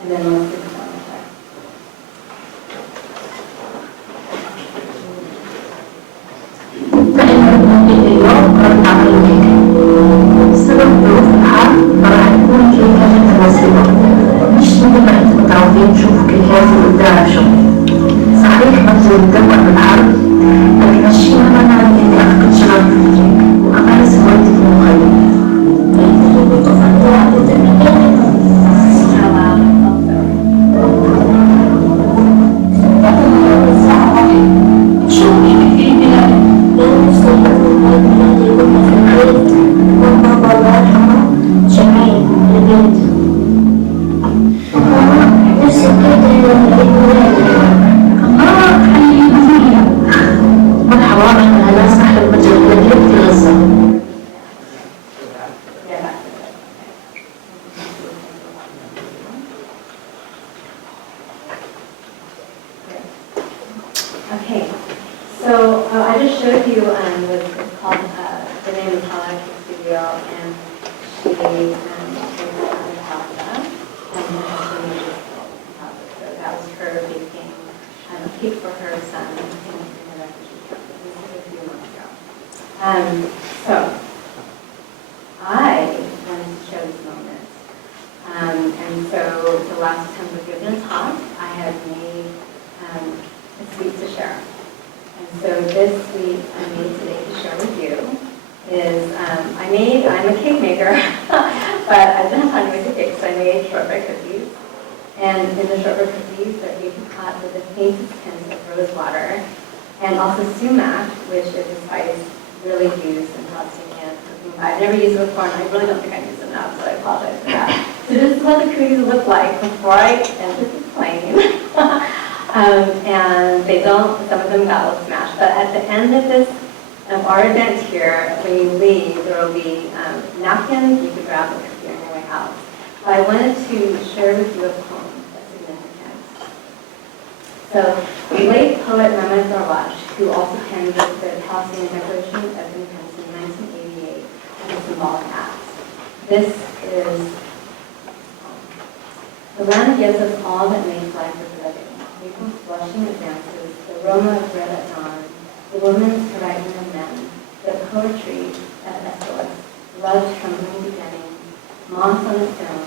And then we'll sit down and check. فإن اليوم قررت عملية السبب ظروف الحرب فراح تكون كيكات متناسبة مش مثل ما انتم متعودين تشوفوا كيكات الإبداع شغل صحيح بذل الدمر بالحرب لكن هالشي ما معناه إني أفقد شغف فيكي وأمارس هوايتي في المخيم. Okay, so I just showed you what's called the name of the studio, and she was out of Canada, and her husband was just so that was her baking a cake for her son in the refugee camp. This was a few months ago. So I wanted to show this moment, and so the last time we were given a talk, I had made a sweet to share. And so this sweet I made today to share with you is, I'm a cake maker, but I didn't have time to make a cake, so I made shortbread cookies. And in the shortbread cookies, they're baking hot with the faintest hint of rose water, and also sumac, which is a spice really used in Palestinian cooking. I've never used it before, and I really don't think I used it enough, so I apologize for that. So this is what the cookies look like before I enter the plane. And some of them got a little smashed. But at the end of this, our event here, when you leave, there will be napkins. You can grab a cookie on your way out. But I wanted to share with you a poem that's significant. So the late poet Mehmet Darwash, who also penned the Palestinian Declaration of Independence in 1988, has a symbolic act. This is, the land gives us all that makes life worth living. April's blushing advances, the aroma of bread at dawn, the woman's horizon of men, the poetry that vessels, love's trembling beginning, moss on a stone,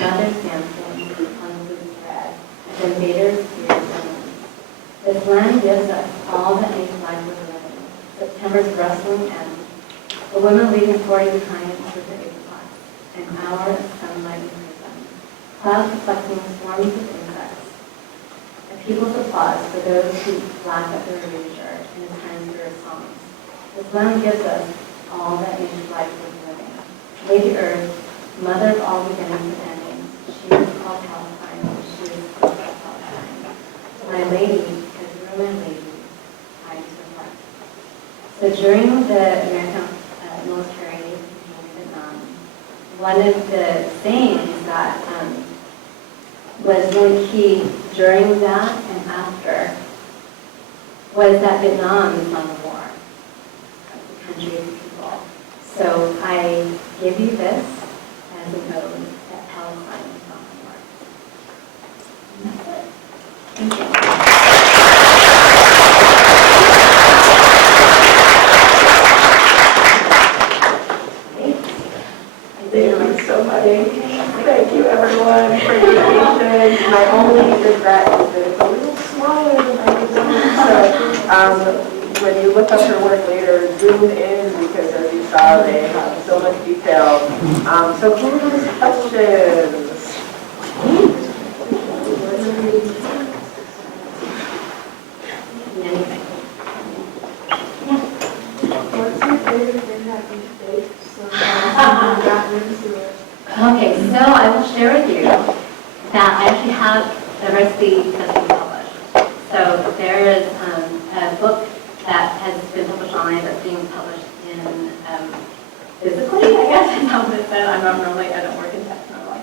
mothers dancing on a blue thread, and invaders' tears and winds. This land gives us all that makes life worth living. September's rustling end, the women leaving 40 behind with the applause, an hour of sunlight in prison, clouds reflecting swarms of insects, a people's applause for those who laugh at their erasure in the times of their songs. This land gives us all that makes life worth living. Lady Earth, mother of all beginnings and endings, she is called Palestine, she is called Palestine. My lady is ruined lady, I do reflect. So during the American military in Vietnam, one of the sayings that was really key during that and after was that Vietnam is not a war. The country of the people. So I give you this as an ode that Palestine is not a war. And that's it. Thank you. Thank you so much. Thank you, everyone, for your patience. My only regret is that it's a little smaller than I was hoping. So when you look up her work later, zoom in because as you saw, they have so much detail. So who has questions? Anything. What's your favorite thing that you baked? Okay, so I will share with you that I actually have a recipe that's been published. So there is a book that has been published online that's being published in physically, I guess is how it said. I don't work in text normally.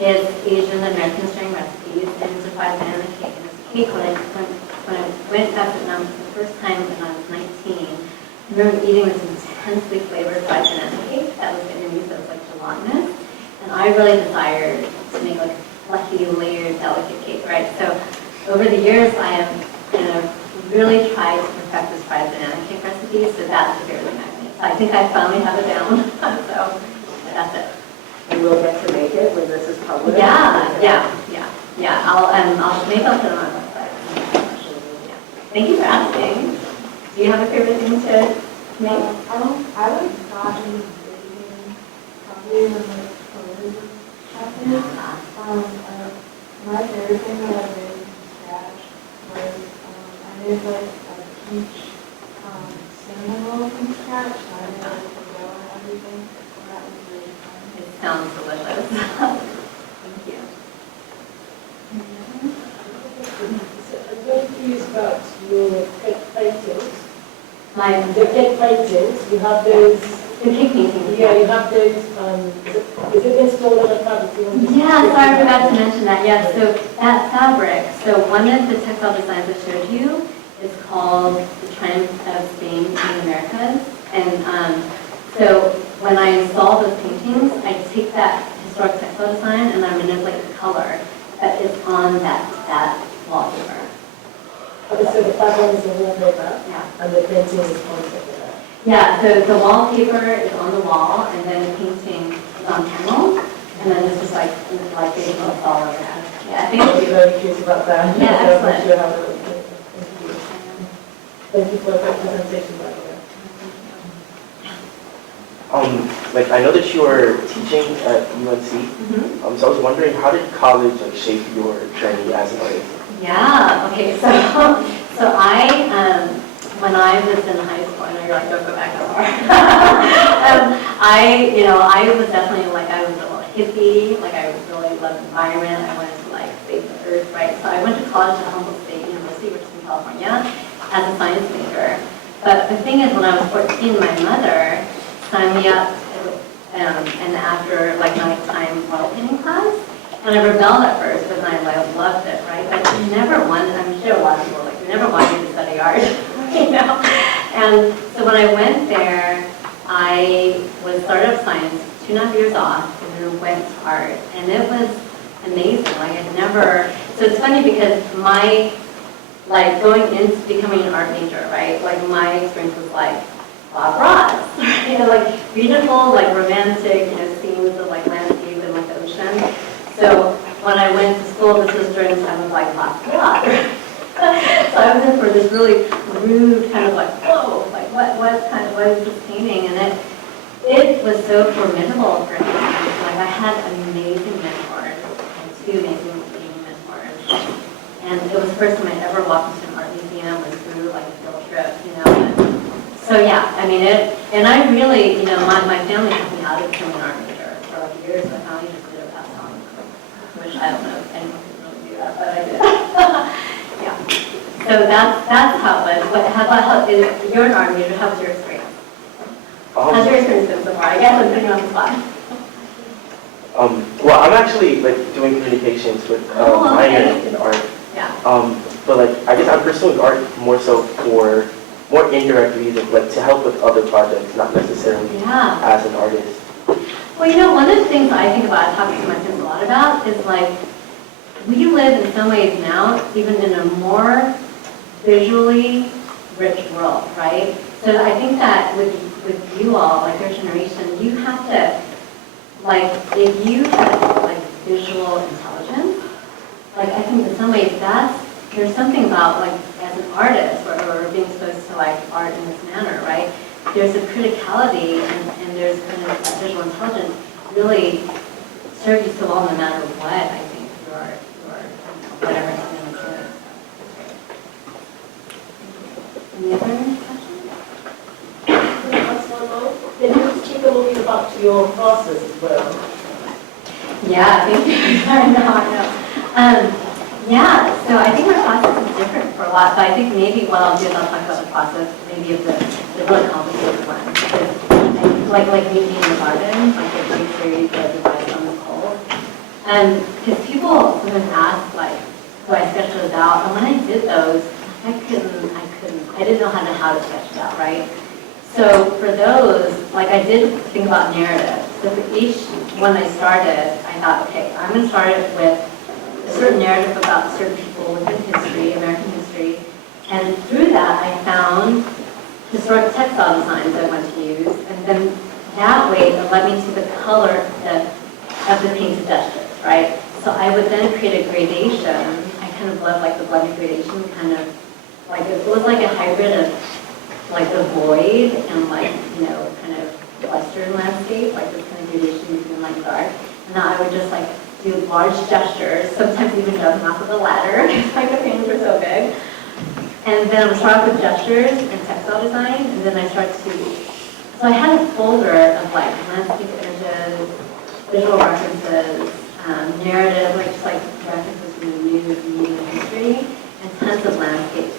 It's Asian American sharing recipes, and it's a fried banana cake. And it's a cake when I went back to Vietnam for the first time when I was 19. I remember eating this intensely flavored fried banana cake that was Vietnamese, that was like gelatinous. And I really desired to make like a fluffy, layered, delicate cake, right? So over the years, I have really tried to perfect this fried banana cake recipe, so that's severely magnet. So I think I finally have it down. So that's it. And we'll get to make it when this is published. Yeah. I'll put it on my website. Yeah. Thank you for asking. Do you have a favorite thing to make? I like gotten baking, probably when like COVID happened. My favorite thing that I made from scratch was I made like a peach cinnamon roll from scratch. So I made like the dough and everything. And that was really fun. It sounds delicious. Thank you. So I'm very curious about your cake paintings. The cake paintings, you have those, cake paintings. yeah, you have those, is it installed on a fabric? Yeah, sorry, I forgot to mention that. Yeah, so that fabric, so one of the textile designs I showed you is called The Triumph of Spain in the Americas. And so when I install those paintings, I take that historic textile design and I manipulate the color that is on that wallpaper. Okay, so the fabric is a wallpaper, Yeah. and the painting is on top of that. Yeah, so the wallpaper is on the wall, and then the painting is on panel, and then this is like they all fall over that. Yeah, I think I'd be very curious about that. Yeah, So I'm not excellent. sure how to- Thank you for the presentation, by the way. Like I know that you are teaching at UNC, so I was wondering, how did college shape your journey as an artist? Yeah, okay, so I, when I was in high school, I know you're like, don't go back that far. I was definitely like, I was a little hippie, like I really loved the environment, I wanted to like save the earth, right? So I went to college at Humboldt State University, which is in California, as a science major. But the thing is, when I was 14, my mother signed me up, and after like nighttime model painting class, and I rebelled at first, but then I loved it, right? But never wanted, I'm sure a lot of people like, never wanted to study art, you know? And so when I went there, I was started up science, 2.5 years off, and then went to art. And it was amazing. Like I'd never, so it's funny because like going into becoming an art major, right? Like my experience was like Bob Ross, you know, like beautiful, like romantic, you know, scenes of like landscape and like the ocean. So when I went to school, this was during the time of like lots of water. So I was in for this really rude kind of like, whoa, like what is this painting? And it was so formidable for me. Like I had amazing mentors, and 2 amazing mentors. And it was the first time I ever walked into an art museum and through like a field trip, you know. And so yeah, I mean and I really, you know, my family took me out of becoming an art major for like years. I finally just did it past on, which I don't know if anyone can really do that, but I did. Yeah. So that's how it was. You're an art major, how was your experience? How's your experience been so far? I guess I'm putting you on the spot. Well, I'm actually like doing communications with minor in art. Yeah. But like, I guess I'm pursuing art more so for more indirect reasons, like to help with other projects, not necessarily as an artist. Well, you know, one of the things I think about, talking to my students a lot about, is like, we live in some ways now, even in a more visually rich world, right? So I think that with you all, like your generation, you have to, like, if you have like visual intelligence, like I think in some ways there's something about like as an artist or being exposed to like art in this manner, right? There's a criticality and there's kind of that visual intelligence really serves you so well no matter what, I think, your whatever it's going to do. Any other questions? Can you speak a little bit about your process as well? Yeah, thank you. I know. Yeah, so I think our process is different for a lot, but I think maybe what I'll do is I'll talk about the process, maybe of the really complicated one. Like me in the garden, like the big series that divides on the cold. Because people sometimes ask, like, do I sketch those out? And when I did those, I didn't know how to sketch it out, right? So for those, like I did think about narrative. So for each one I started, I thought, okay, I'm going to start it with a certain narrative about certain people within history, American history. And through that, I found historic textile designs I want to use. And then that way, it led me to the color of the painted gestures, right? So I would then create a gradation. I kind of love like the blended gradation, kind of like it was like a hybrid of like the void and like, you know, kind of western landscape, like this kind of gradation between light and dark. And now I would just like do large gestures, sometimes even jumping off of the ladder, because like the paintings were so big. And then I would start off with gestures and textile design, and then I start to, so I had a folder of like landscape images, visual references, narrative, like just like references from the news, media, and history, and tons of landscape,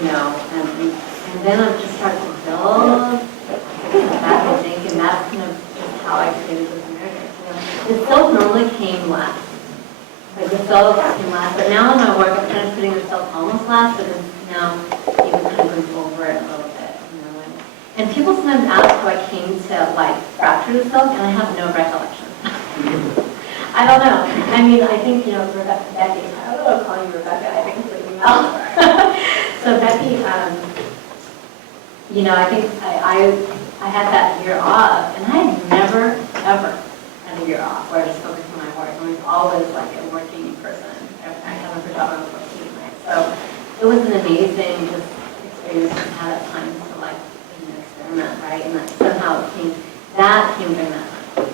you know, and then I just start to build that, I think, and that's kind of just how I created this narrative. The silk normally came last. Like the silk came last, but now in my work I'm kind of putting the silk almost last, but then now even kind of going over it a little bit, you know. And people sometimes ask how I came to like fracture the silk, and I have no recollection. I don't know. I mean, I think, you know, Becky, I don't know if I'm calling you Rebecca, I think it's the email. So Becky, you know, I think I had that year off, and I had never, ever had a year off where I just focused on my work. I was always like a working person. I had a job, I was working at night. So it was an amazing just experience to have that time to like, you know, experiment, right? And that somehow came during that time.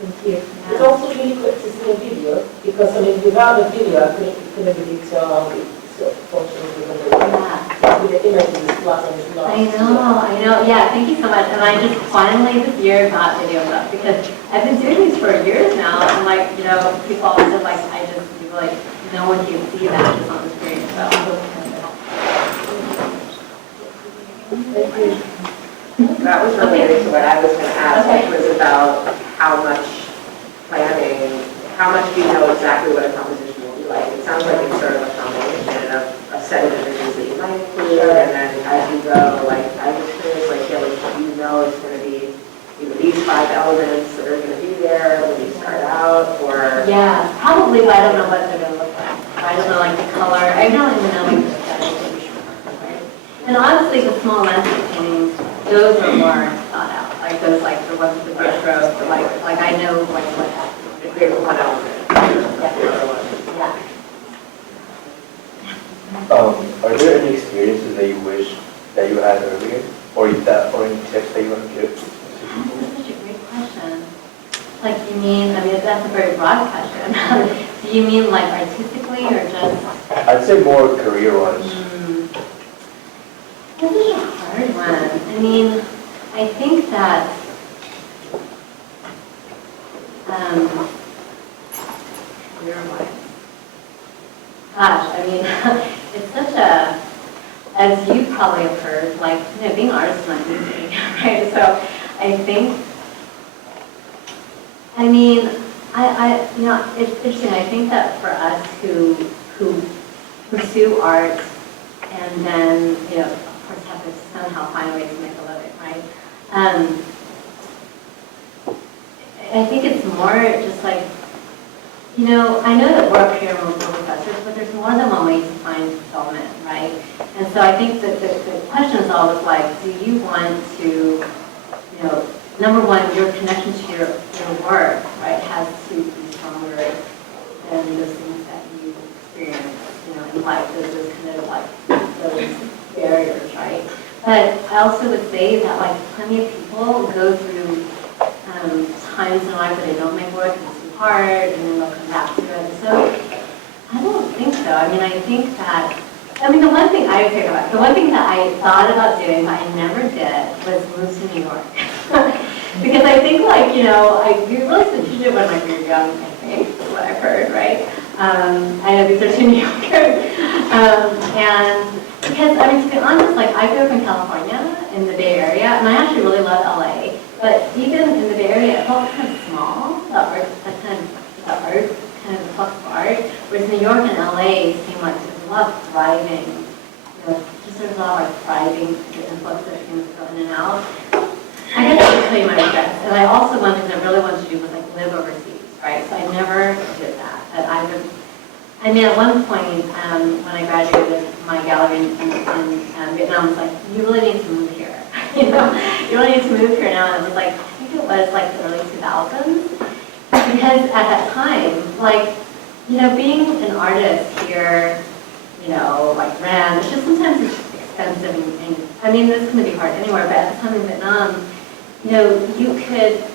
Thank you. It's also really good to see a video, because I mean, without a video, I couldn't really tell it's functioning with the images, lots of I know. Yeah, thank you so much. And I just finally this year got videos up, because I've been doing these for years now, and like, you know, people always said like, I just feel like no one can see that just on the screen. So Thank you. That was related to what I was going to ask, which was about how much planning, how much do you know exactly what a composition will be like? It sounds like it's sort of a and then as you go, like, I'm just curious, like, yeah, like, you know it's gonna be, you know, these 5 elements that are gonna be there when you start out, or? Yeah, probably, but I don't know what they're gonna look like. I don't know, like, the color, I don't even know, like, the aesthetic, right? And honestly, the small landscape paintings, those are more thought out, like those, like, the ones with the brush strokes, like, I know, like, what happened. If there's one element, the other one. Yeah. Are there any experiences that you wish that you had earlier, or any tips that you want to give? That's such a great question. Like, you mean, I mean, that's a very broad question. Do you mean, like, artistically, or just? I'd say more career-wise. This is a hard one. I mean, I think that, career-wise, gosh, I mean, it's such a, as you probably have heard, like, you know, being an artist is not easy, right? So I think, I mean, you know, it's interesting. I think that for us who pursue art and then, you know, of course have to somehow find ways to make a living, right? I think it's more just like, you know, I know that we're up here and we're professors, but there's more than one way to find fulfillment, right? And so I think that the question is always like, do you want to, you know, number one, your connection to your work, right, has to be stronger than those things that you experience, you know, in life. Those kind of like those barriers, right? But I also would say that like plenty of people go through times in life where they don't make work and it's too hard, and then they'll come back to it. So I don't think so. I mean, I think that. I mean, the one thing I would pick about, the one thing that I thought about doing but I never did was move to New York. Because I think, like, you know, you really should do it when like you're young, I think, is what I've heard, right? I know these are two New Yorkers. And because, I mean, to be honest, like, I grew up in California, in the Bay Area, and I actually really love LA. But even in the Bay Area, it felt kind of small, the art, kind of the flux of art. Whereas New York and LA seemed like there's a lot of thriving, you know, just sort of a lot of like thriving, the influx of things go in and out. I guess I would tell you my regrets. And I also, one thing I really wanted to do was like live overseas, right? So I never did that. But I mean, at one point, when I graduated my gallery in Vietnam, I was like, you really need to move here. You know, you really need to move here now. And it was like, I think it was like the early 2000s. Because at that time, like, you know, being an artist here, you know, like rent, it's just sometimes it's expensive and I mean, this is going to be hard anywhere, but at the time in Vietnam, you know,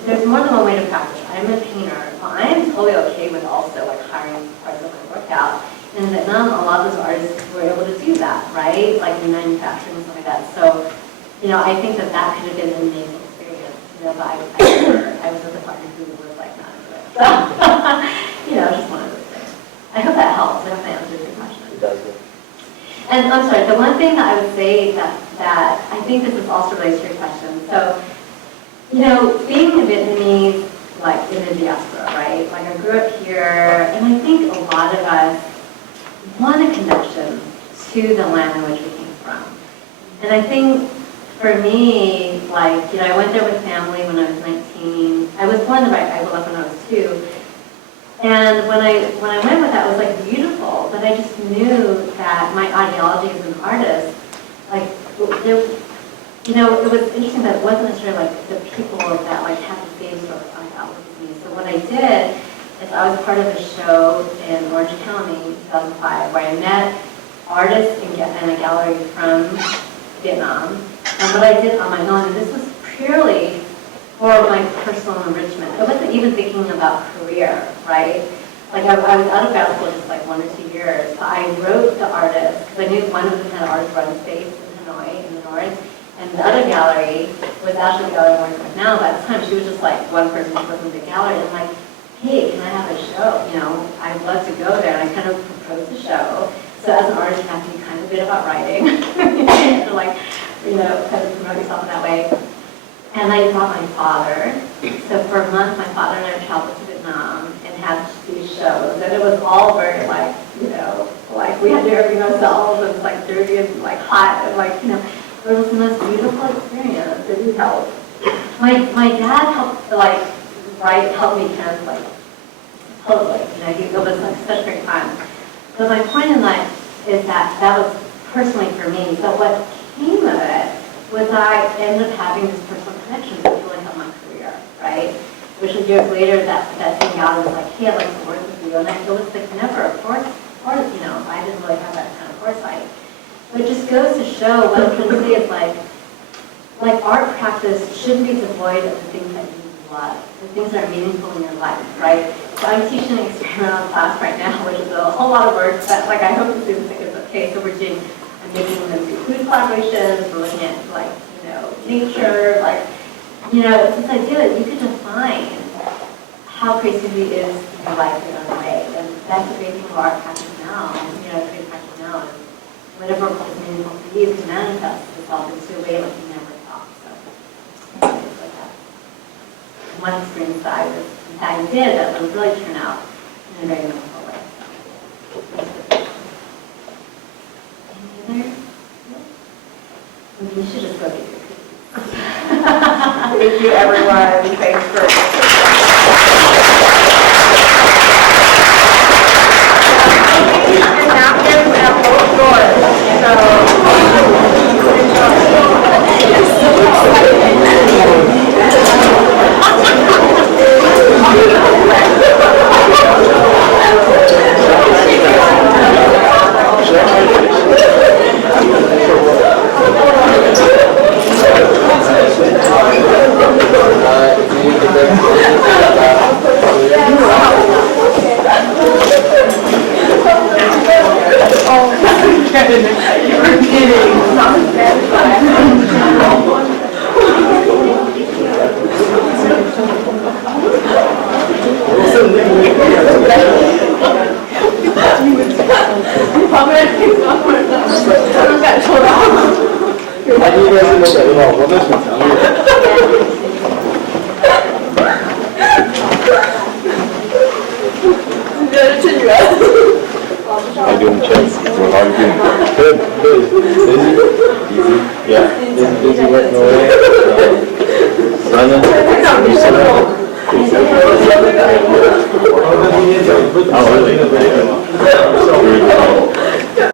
there's more than one way to practice. I'm a painter, but I am totally okay with also like hiring parts of my work out. In Vietnam, a lot of those artists were able to do that, right? Like in manufacturing and stuff like that. So, you know, I think that could have been an amazing experience. You know, but I was with a partner who was like not into it. So, you know, just one of those things. I hope that helps. I hope that answers your question. It does. And I'm sorry, the one thing that I would say that I think this is also related to your question. So, you know, being a Vietnamese, like in the diaspora, right? Like I grew up here, and I think a lot of us want a connection to the land in which we came from. And I think for me, like, you know, I went there with family when I was 19. I was born in the right, I left when I was 2. And when I went with that, it was like beautiful, but I just knew that my ideology as an artist, like, there, you know, it was interesting that it wasn't necessarily like the people that like had the same sort of ideology as me. So what I did is I was part of a show in Orange County in 2005 where I met artists in a gallery from Vietnam. And what I did on my own, and this was purely for my personal enrichment. I wasn't even thinking about career, right? Like I was out of grad school just like 1 or 2 years. But I wrote the artist, because I knew one of them had an artist run space in Hanoi, in the north. And the other gallery was actually the gallery I'm working with now. But at the time, she was just like one person who was in the gallery. And I'm like, hey, can I have a show? You know, I'd love to go there. And I kind of proposed the show. So as an artist, you have to be kind of a bit about writing. You have to like, you know, kind of promote yourself in that way. And I brought my father. So for a month, my father and I traveled to Vietnam and had these shows. And it was all very like, you know, like like, we had to do everything ourselves, and it's like dirty and like hot, and like, you know, it was the most beautiful experience. It did help. My dad helped, like, helped me translate. Totally. You know, it was like such a great time. But my point in life is that that was personally for me. So what came of it was I ended up having this personal connection that really helped my career, right? Which was years later that same gal was like, hey, I'd like to work with you. And it was like never, of course, you know, I didn't really have that kind of foresight. But it just goes to show what I'm trying to say is like art practice shouldn't be devoid of the things that you love, the things that are meaningful in your life, right? So I'm teaching an experimental class right now, which is a whole lot of work, but like I hope the students think it's okay. So I'm making them do food collaborations, we're looking at like, you know, nature, like, you know, it's this idea that you can define how creativity is in your life in another way. And that's the great thing about art practice now, you know, creative practice now is whatever is meaningful for you can manifest itself into a way like you never thought. So it's like that. One experience that I did that would really turn out in a very meaningful way. Any other? You should just go get your cookies. Thank you, everyone. Thanks for. Napkins at both doors. I do guys look at it all. Well, this one's